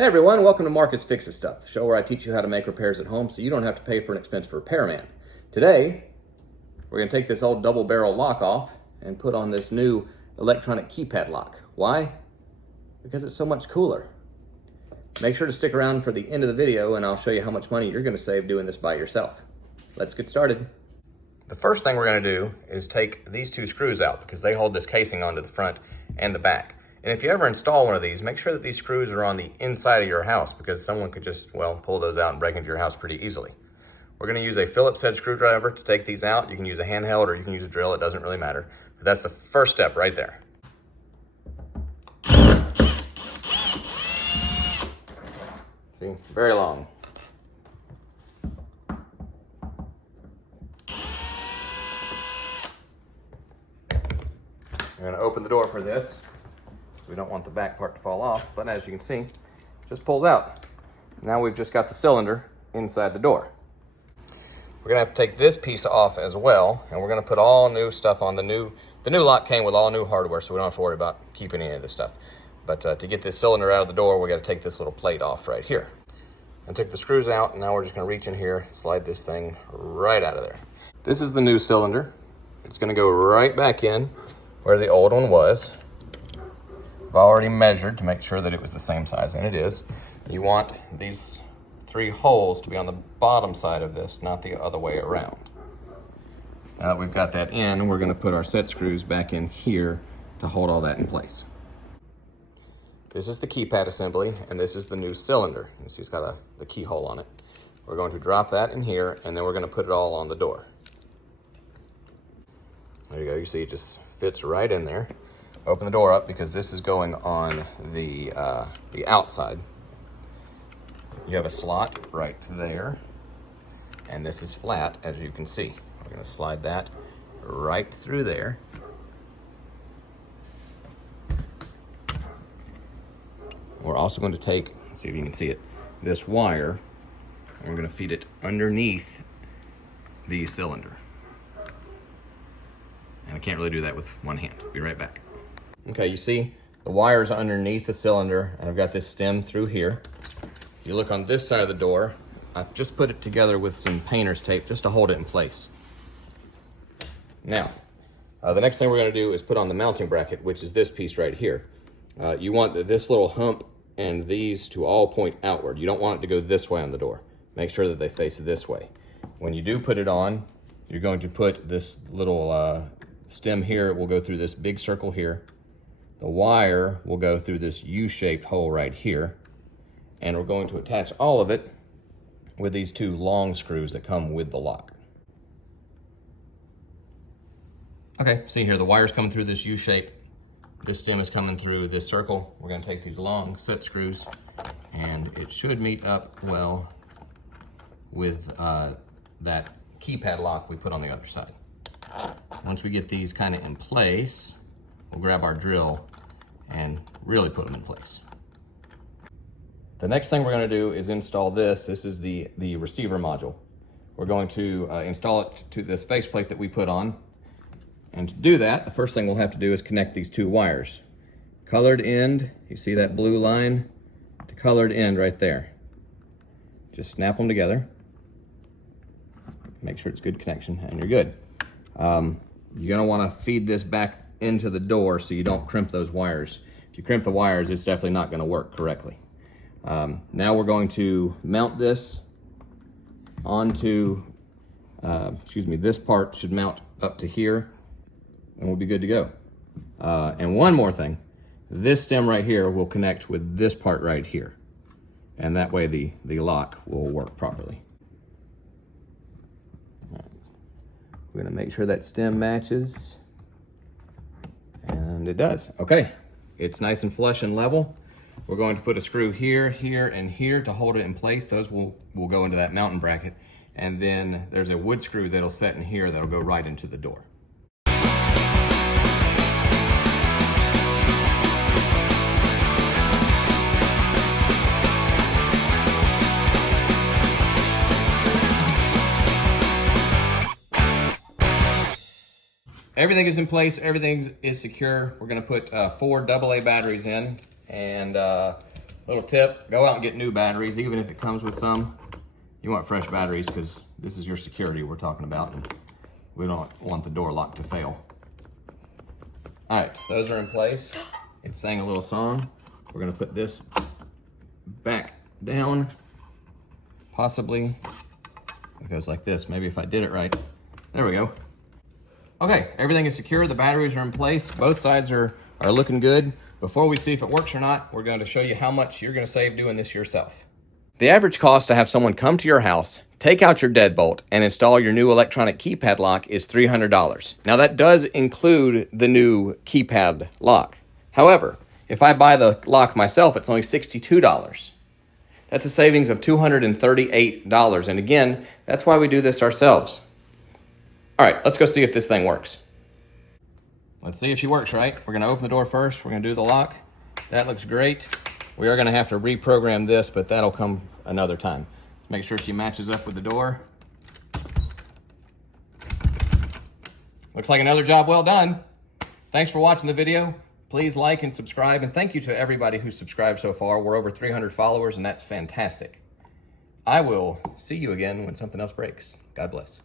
Hey everyone, welcome to Marcus Fixes Stuff, the show where I teach you how to make repairs at home so you don't have to pay for an expensive repairman. Today, we're going to take this old double barrel lock off and put on this new electronic keypad lock. Why? Because it's so much cooler. Make sure to stick around for the end of the video and I'll show you how much money you're going to save doing this by yourself. Let's get started. The first thing we're going to do is take these two screws out because they hold this casing onto the front and the back. And if you ever install one of these, make sure that these screws are on the inside of your house because someone could just, well, pull those out and break into your house pretty easily. We're going to use a Phillips head screwdriver to take these out. You can use a handheld or you can use a drill, it doesn't really matter. But that's the first step right there. See, very long. We're going to open the door for this. We don't want the back part to fall off, but as you can see, it just pulls out. Now we've just got the cylinder inside the door. We're gonna have to take this piece off as well, and we're gonna put all new stuff on. The new lock came with all new hardware, so we don't have to worry about keeping any of this stuff. But to get this cylinder out of the door, we gotta take this little plate off right here. I took the screws out, and now we're just gonna reach in here, slide this thing right out of there. This is the new cylinder. It's gonna go right back in where the old one was. I've already measured to make sure that it was the same size, and it is. You want these 3 holes to be on the bottom side of this, not the other way around. Now that we've got that in, we're going to put our set screws back in here to hold all that in place. This is the keypad assembly, and this is the new cylinder. You see it's got the keyhole on it. We're going to drop that in here, and then we're going to put it all on the door. There you go. You see it just fits right in there. Open the door up because this is going on the outside. You have a slot right there, and this is flat, as you can see. We're going to slide that right through there. We're also going to take, see if you can see it, this wire, and we're going to feed it underneath the cylinder. And I can't really do that with one hand. Be right back. Okay, you see the wires underneath the cylinder, and I've got this stem through here. If you look on this side of the door, I've just put it together with some painter's tape just to hold it in place. Now, the next thing we're going to do is put on the mounting bracket, which is this piece right here. You want this little hump and these to all point outward. You don't want it to go this way on the door. Make sure that they face this way. When you do put it on, you're going to put this little stem here. It will go through this big circle here. The wire will go through this U-shaped hole right here, and we're going to attach all of it with these 2 long screws that come with the lock. Okay, see here, the wire's coming through this U-shape. This stem is coming through this circle. We're going to take these long set screws, and it should meet up well with that keypad lock we put on the other side. Once we get these kind of in place, we'll grab our drill and really put them in place. The next thing we're going to do is install this. This is the receiver module. We're going to install it to this faceplate that we put on. And to do that, the first thing we'll have to do is connect these 2 wires. Colored end, you see that blue line? To colored end right there. Just snap them together. Make sure it's good connection, and you're good. You're going to want to feed this back into the door so you don't crimp those wires. If you crimp the wires, it's definitely not going to work correctly. Now we're going to mount this onto, this part should mount up to here, and we'll be good to go. And one more thing, this stem right here will connect with this part right here, and that way the lock will work properly. We're going to make sure that stem matches. And it does. Okay, it's nice and flush and level. We're going to put a screw here, here, and here to hold it in place. Those will go into that mounting bracket. And then there's a wood screw that'll set in here that'll go right into the door. Everything is in place, everything is secure. We're gonna put 4 AA batteries in, and Little tip, go out and get new batteries, even if it comes with some. You want fresh batteries because this is your security we're talking about, and we don't want the door lock to fail. All right, those are in place. It sang a little song. We're gonna put this back down, possibly. It goes like this, maybe if I did it right. There we go. Okay, everything is secure, the batteries are in place, both sides are looking good. Before we see if it works or not, we're going to show you how much you're going to save doing this yourself. The average cost to have someone come to your house, take out your deadbolt, and install your new electronic keypad lock is $300. Now that does include the new keypad lock. However, if I buy the lock myself, it's only $62. That's a savings of $238. And again, that's why we do this ourselves. All right, let's go see if this thing works. Let's see if she works right. We're gonna open the door first. We're gonna do the lock. That looks great. We are gonna have to reprogram this, but that'll come another time. Make sure she matches up with the door. Looks like another job well done. Thanks for watching the video. Please like and subscribe, and thank you to everybody who's subscribed so far. We're over 300 followers, and that's fantastic. I will see you again when something else breaks. God bless.